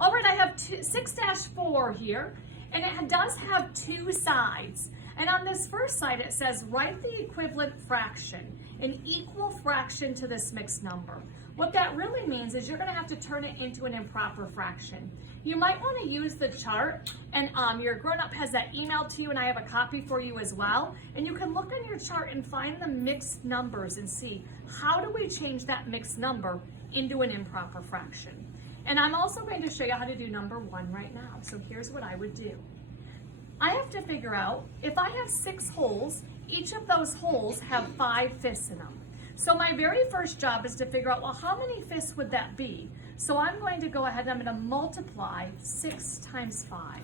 All right, I have 6-4 here, and it does have two sides. And on this first side, it says, write the equivalent fraction, an equal fraction to this mixed number. What that really means is you're gonna have to turn it into an improper fraction. You might wanna use the chart, and your grown-up has that emailed to you, and I have a copy for you as well. And you can look on your chart and find the mixed numbers and see, how do we change that mixed number into an improper fraction? And I'm also going to show you how to do number 1 right now. So here's what I would do. I have to figure out, if I have 6 holes, each of those holes have 5/5 in them. So my very first job is to figure out, well, how many fifths would that be? So I'm going to go ahead and I'm going to multiply 6 times 5.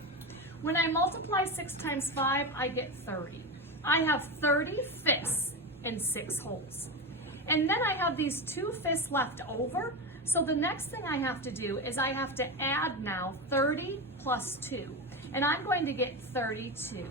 When I multiply 6 times 5, I get 30. I have 30 fifths in 6 holes. And then I have these 2 fifths left over. So the next thing I have to do is I have to add now 30 plus 2. And I'm going to get 32.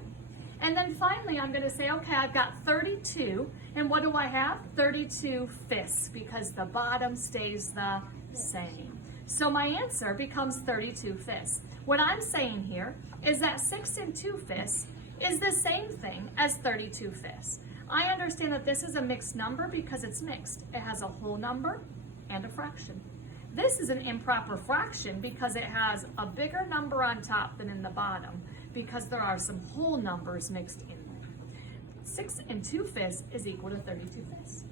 And then finally, I'm going to say, okay, I've got 32. And what do I have? 32 fifths, because the bottom stays the same. So my answer becomes 32 fifths. What I'm saying here is that 6 and 2 fifths is the same thing as 32 fifths. I understand that this is a mixed number because it's mixed. It has a whole number and a fraction. This is an improper fraction because it has a bigger number on top than in the bottom, because there are some whole numbers mixed in there. 6 and 2 fifths is equal to 32 fifths.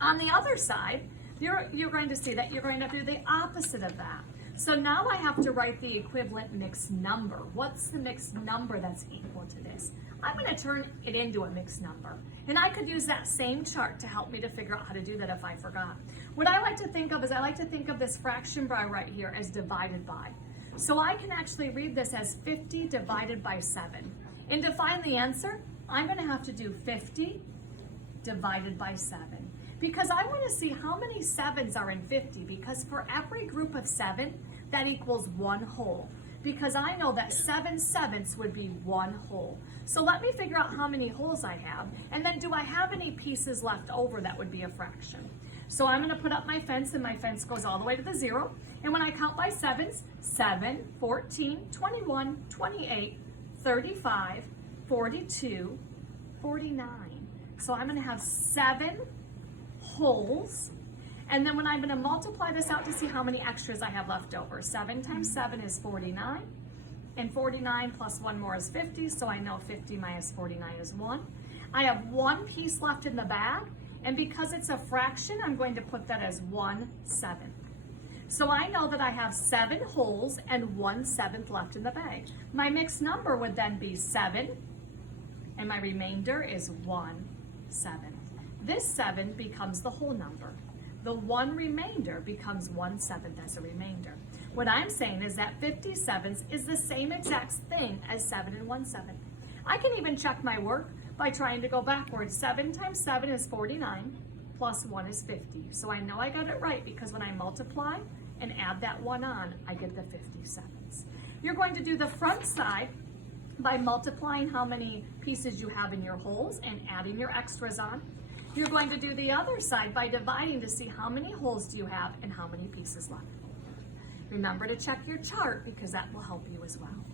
On the other side, you're going to see that you're going to do the opposite of that. So now I have to write the equivalent mixed number. What's the mixed number that's equal to this? I'm going to turn it into a mixed number. And I could use that same chart to help me to figure out how to do that if I forgot. What I like to think of is I like to think of this fraction bar right here as divided by. So I can actually read this as 50 divided by 7. And to find the answer, I'm going to have to do 50 divided by 7. Because I want to see how many 7s are in 50, because for every group of 7, that equals 1 whole. Because I know that 7 sevenths would be 1 whole. So let me figure out how many holes I have, and then do I have any pieces left over that would be a fraction? So I'm going to put up my fence, and my fence goes all the way to the 0. And when I count by 7s, 7, 14, 21, 28, 35, 42, 49. So I'm going to have 7 holes, and then when I'm going to multiply this out to see how many extras I have left over. 7 times 7 is 49, and 49 plus 1 more is 50, so I know 50 minus 49 is 1. I have 1 piece left in the bag, and because it's a fraction, I'm going to put that as 1/7. So I know that I have 7 holes and 1/7 left in the bag. My mixed number would then be 7, and my remainder is 1/7. This 7 becomes the whole number. The 1 remainder becomes 1/7 as a remainder. What I'm saying is that 57ths is the same exact thing as 7 and 1/7. I can even check my work by trying to go backwards. 7 times 7 is 49, plus 1 is 50. So I know I got it right because when I multiply and add that 1 on, I get the 57ths. You're going to do the front side by multiplying how many pieces you have in your holes and adding your extras on. You're going to do the other side by dividing to see how many holes do you have and how many pieces left. Remember to check your chart because that will help you as well.